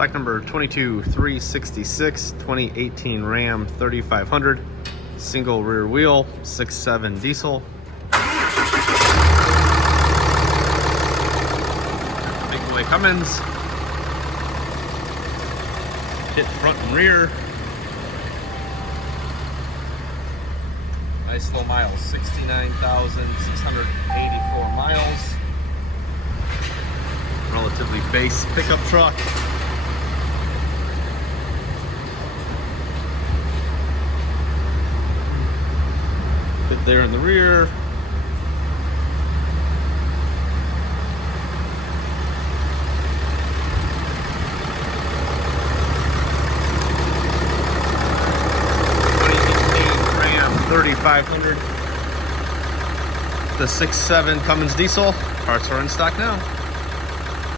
Stock number 22366, 2018 Ram 3500, single rear wheel, 6.7 diesel. Big boy Cummins. Kit front and rear. Nice low miles, 69,684 miles. Relatively base pickup truck. Bit there in the rear. Ram 3500. The 6.7 Cummins diesel. Parts are in stock now.